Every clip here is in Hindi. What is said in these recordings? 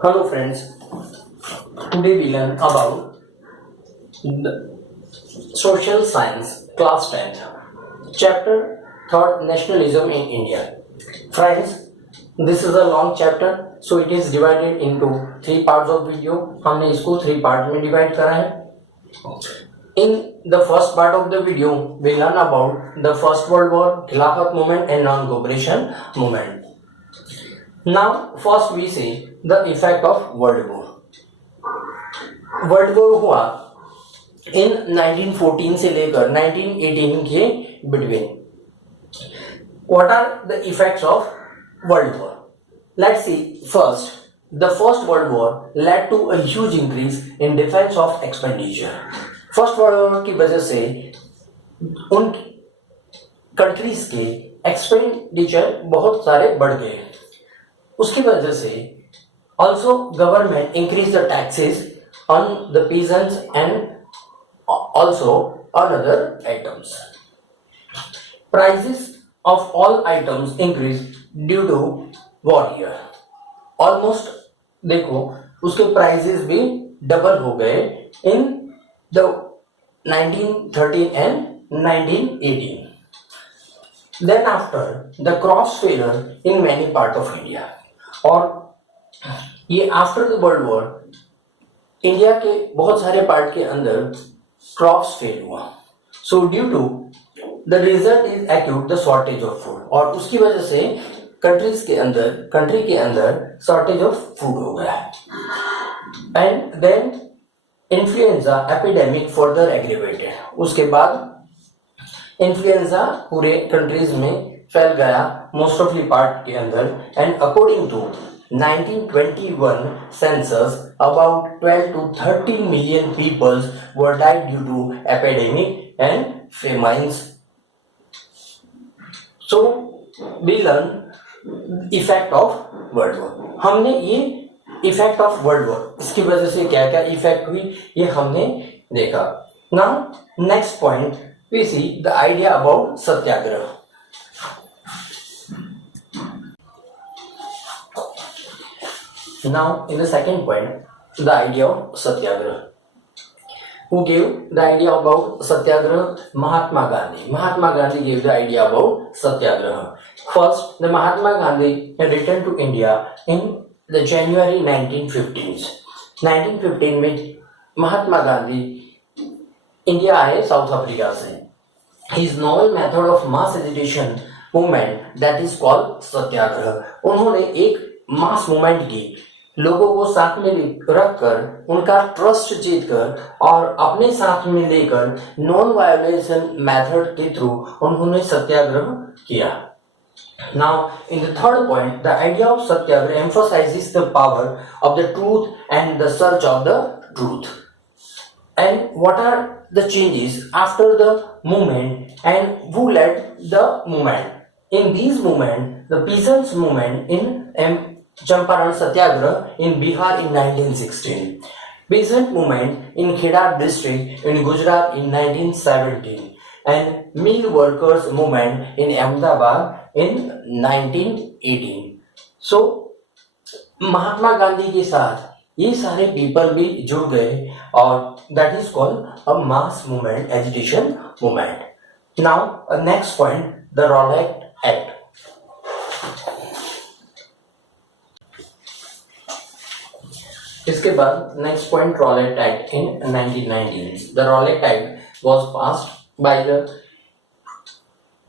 Hello friends, today we learn about the social science class 10th chapter 3rd nationalism in India. Friends, this is a long chapter so it is divided into 3 parts of video. हमने इसको 3 पार्ट में डिवाइड करा है. In the first part of the video we learn about the First World War, Khilafat movement and non-cooperation movement. Now first we see the effect of World War. World war हुआ इन 1914 से लेकर 1918 के between. What are the effects of world war? Let's see. First, the first world war led to a huge increase in defence of expenditure. First world war की वजह से उन कंट्रीज के एक्सपेंडिचर बहुत सारे बढ़ गए. उसकी वजह से also government increased the taxes on the peasants and also on other items. Prices of all items increased due to war year. Almost देखो उसके prices भी डबल हो गए in the 1913 and 1918. Then after the crops failure in many parts of India. और ये after the world war India के बहुत सारे पार्ट के अंदर क्रॉप्स फेल हुआ. So due to the result is acute the shortage of food. और उसकी वजह से कंट्री के अंदर शॉर्टेज ऑफ फूड हो गया. And then influenza epidemic further aggravated. उसके बाद इन्फ्लुएंजा पूरे कंट्रीज में फैल गया मोस्ट ऑफ द पार्ट के अंदर. And according to 1921 census, about 12 to 13 million people were died due to epidemic and famines. So we learn effect of world war. हमने ये effect of world war इसकी वजह से क्या क्या effect हुई ये हमने देखा. Now next point we see the idea about Satyagraha. Now, in the second point, the idea of Satyagraha. Who gave the idea about Satyagraha? Mahatma Gandhi. Mahatma Gandhi gave the idea about Satyagraha. First, the Mahatma Gandhi returned to India in the January 1915. 1915 में महात्मा गांधी इंडिया आए साउथ अफ्रीका से. His novel method of mass agitation movement that is called सत्याग्रह. उन्होंने एक मास मूवमेंट की, लोगों को साथ में रखकर उनका ट्रस्ट जीतकर और अपने साथ में लेकर नॉन वायोलेशन मेथड के थ्रू उन्होंने सत्याग्रह किया. Now in the third point, the idea of Satyagraha emphasizes the power of the truth and the search of the truth. And what are the changes after the movement and who led the movement? In these movement, the peasants movement in Champaran Satyagraha in Bihar in 1916, peasant movement in Kheda district in Gujarat in 1917, and mill workers movement in Ahmedabad in 1918. So Mahatma Gandhi के साथ ये सारे पीपल भी जुड़ गए और that is called a mass movement, agitation movement. Now next point, the Rowlatt Act. इसके बाद next point, Rowlatt Act in 1919. The Rowlatt Act was passed by the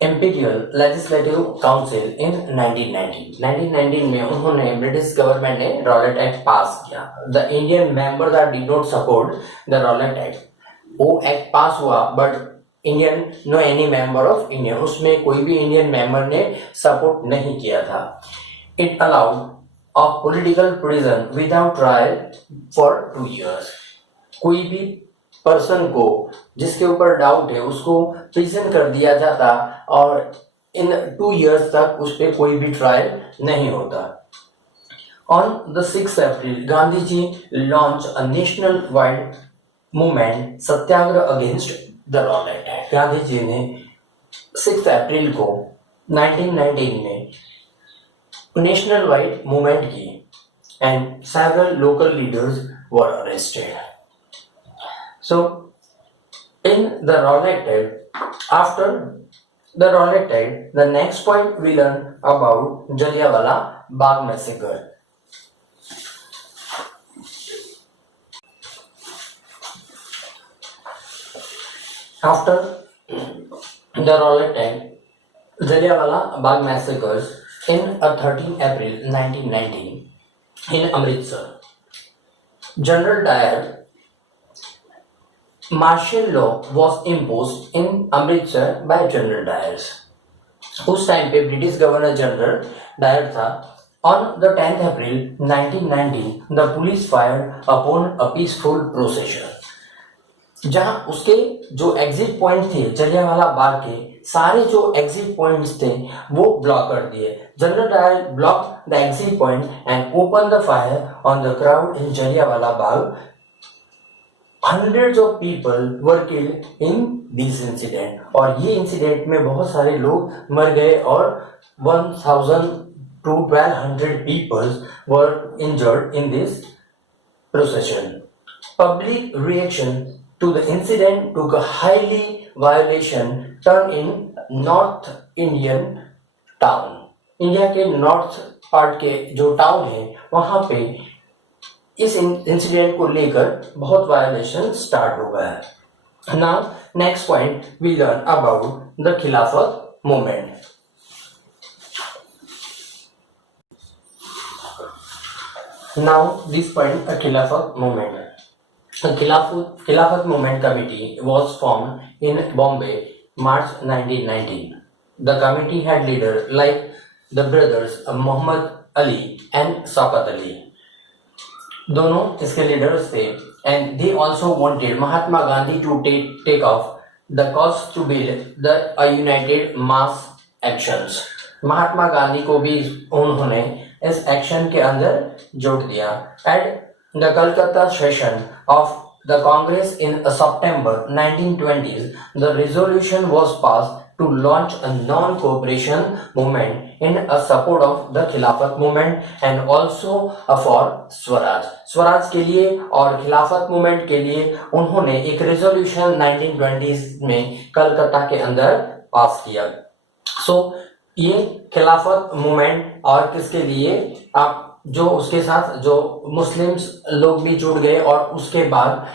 Imperial Legislative Council in 1919. 1919 में उन्होंने ब्रिटिश गवर्नमेंट ने रॉलेट एक्ट पास किया. The Indian members are did not support the Rowlatt Act. वो एक्ट पास हुआ but Indian no any member of India, उसमें कोई भी इंडियन मेंबर ने सपोर्ट नहीं किया था. It allowed of political prison without trial for 2 years. कोई भी पर्सन को जिसके ऊपर डाउट है उसको प्रिजन कर दिया जाता और इन 2 years तक उस पर कोई भी ट्रायल नहीं होता. On the 6th April, Gandhi ji launch a national wide movement satyagraha against the Rowlatt Act. Gandhi ji ने 6 अप्रैल को 1919 में नेशनल वाइड मूवमेंट की and several local leaders were arrested. So in the Rowlatt Act, after the Rowlatt Act, the next point we learn about Jallianwala Bagh massacre. After the Rowlatt Act, Jallianwala Bagh massacres in 13 April 1919 in Amritsar. General Dyer martial law was imposed in Amritsar by General Dyer. उस टाइम पे ब्रिटिश गवर्नर जनरल डायर था. On the 10th April 1919, the police fired upon a peaceful procession. जहां उसके जो एग्जिट पॉइंट थे जलियांवाला बाग के, सारे जो एग्जिट पॉइंट्स थे वो ब्लॉक कर दिए. General Dyer block the exit point and open the fire on the crowd in Jallianwala Bagh. Hundreds of people were killed in this incident. और ये इंसिडेंट में बहुत सारे लोग मर गए और 1000 to 1200 people were injured in this procession. Public reaction to the incident took a highly violation turn in North Indian town. India के नॉर्थ पार्ट के जो टाउन है वहां पे इस इंसिडेंट को लेकर बहुत वायलेशन स्टार्ट हो गया है. Now next point we learn about the Khilafat movement. Now this point the Khilafat movement. Khilafat movement committee was formed in Bombay March 1919. The committee had leaders like the brothers Muhammad Ali and Shaukat Ali. दोनों इसके लीडर्स थे and they also wanted Mahatma Gandhi to take of the cause to build the united mass actions. Mahatma Gandhi को भी उन्होंने इस एक्शन के अंदर जोड़ दिया. At the Calcutta session of the Congress in September 1920s, the resolution was passed to launch a non-cooperation movement in a support of the खिलाफत movement and also for Swaraj. Swaraj के लिए और खिलाफत मूवमेंट के लिए उन्होंने एक रेजोल्यूशन 1920s में कलकत्ता के अंदर पास किया. सो ये खिलाफत मूवमेंट और किसके लिए, आप जो उसके साथ जो मुस्लिम्स लोग भी जुड़ गए और उसके बाद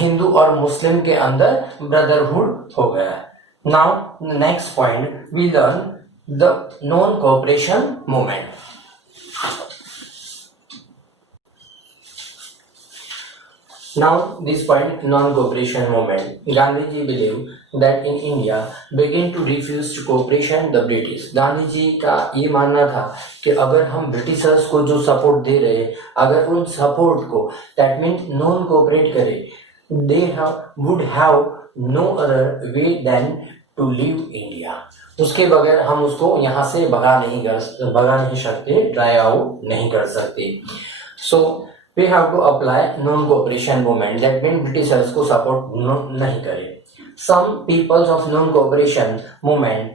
हिंदू और मुस्लिम के अंदर ब्रदरहुड हो गया. Now, the next point, we learn the non-cooperation movement. Now, this point, non-cooperation movement. Gandhiji believed that in India began to refuse to cooperation the British. Gandhi जी का ये मानना था कि अगर हम ब्रिटिशर्स को जो सपोर्ट दे रहे, अगर उन सपोर्ट को that means non cooperate करे, they would have no other way than to leave India. उसके बगैर हम उसको यहाँ से भगा नहीं सकते, ड्राई आउट नहीं कर सकते. So we have to apply non cooperation movement. That mean Britishers को सपोर्ट नहीं करे. Some peoples of non cooperation movement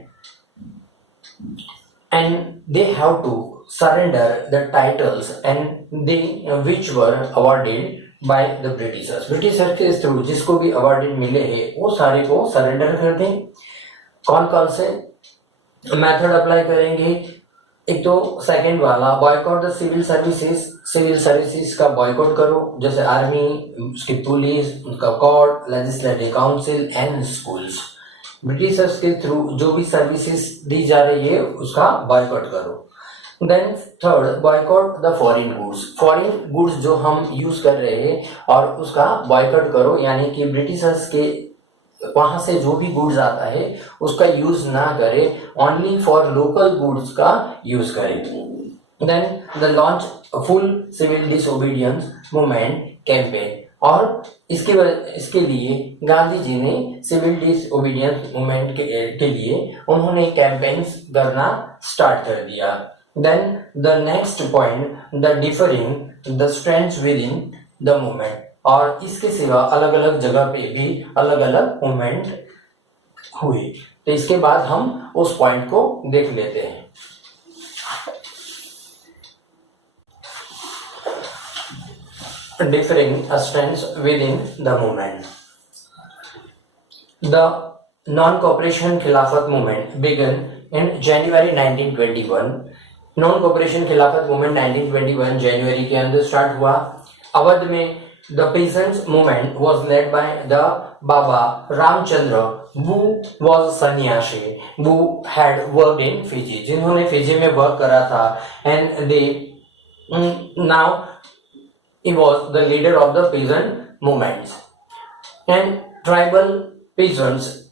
and they have to surrender the titles and they which were awarded by the Britishers. Britishers के थ्रू जिसको भी अवार्डेड मिले हैं वो सारे को सरेंडर कर दें. कौन कौन से मेथड अप्लाई करेंगे? एक तो सेकंड वाला, boycott the civil services. Civil services का बॉयकॉट करो, जैसे आर्मी, उसकी पुलिस, उनका court, legislative council and schools. Britishers के थ्रू जो भी सर्विसेज दी जा रही है उसका बॉयकॉट करो. Then third, boycott the foreign goods. Foreign goods जो हम यूज कर रहे हैं और उसका बॉयकॉट करो, यानी कि ब्रिटिशर्स के वहां से जो भी गुड्स आता है उसका यूज ना करे, ओनली फॉर लोकल गुड्स का यूज करे. Then the launch full civil disobedience movement campaign. और इसके लिए गांधी जी ने सिविल डिसोबीडियंस मूवमेंट के लिए उन्होंने कैंपेन्स करना स्टार्ट कर दिया. Then the next point, the differing the strengths within the movement. और इसके सिवा अलग अलग जगह पे भी अलग अलग मूवमेंट हुई. तो इसके बाद हम उस पॉइंट को देख लेते हैं. differing strands within the movement. The non-cooperation खिलाफत movement began in January 1921. non-cooperation खिलाफत movement 1921 जनवरी के अंदर स्टार्ट हुआ. अवध में the peasants movement was led by the Baba Ramchandra, who was sannyasi, who had worked in Fiji, जिन्होंने फिजी में वर्क करा था, and they now he was the leader of the peasant movements. And tribal peasants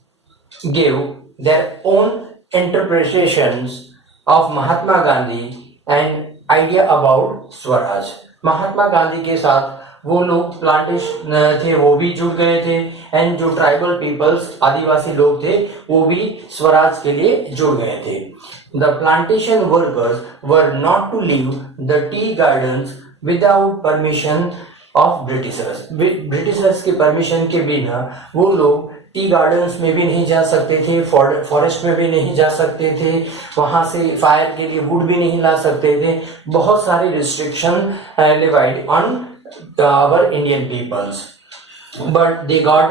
gave their own interpretations of Mahatma Gandhi and idea about Swaraj. Mahatma Gandhi के साथ वो लोग प्लांटेशन थे वो भी जुड़ गए थे, एंड जो ट्राइबल पीपल्स आदिवासी लोग थे वो भी स्वराज के लिए जुड़ गए थे. The plantation workers were not to leave the tea gardens without permission of Britishers. Britishers के परमिशन के बिना वो लोग टी गार्डन्स में भी नहीं जा सकते थे, फॉरेस्ट में भी नहीं जा सकते थे, वहां से फायर के लिए वुड भी नहीं ला सकते थे. बहुत सारे restriction levied on our Indian peoples, but they got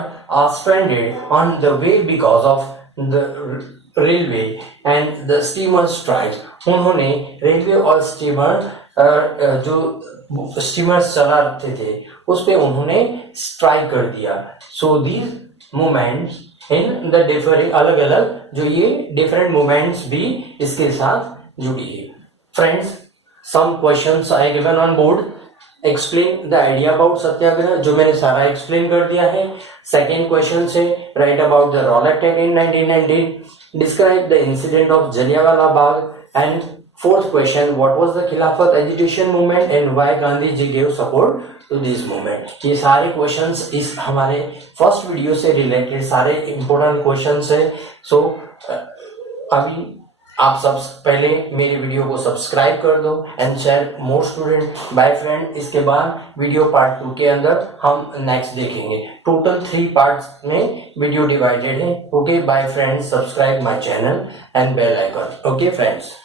stranded on the way because of the railway and the steamer strike. उन्होंने रेलवे और स्टीमर जो स्टीमर्स चला रहे थे उस पे उन्होंने स्ट्राइक कर दिया. So these movements in the different अलग अलग जो ये डिफरेंट मूवमेंट्स भी इसके साथ जुड़ी है. Friends, some questions I given on board. Explain the idea about satyagraha, जो मैंने सारा एक्सप्लेन कर दिया है. सेकेंड क्वेश्चन से write about the Rowlatt Act in 1919, describe the incident of Jallianwala Bagh, and fourth question, what was the Khilafat agitation movement and why Gandhi ji gave support to this movement. ये सारे questions इस हमारे फर्स्ट वीडियो से रिलेटेड सारे important questions है. So अभी आप सब पहले मेरे वीडियो को सब्सक्राइब कर दो and share more student. Bye friend, इसके बाद वीडियो पार्ट 2 के अंदर हम नेक्स्ट देखेंगे. टोटल 3 पार्ट्स में वीडियो डिवाइडेड है. Okay, bye friends, subscribe my channel and bell icon. Okay friends.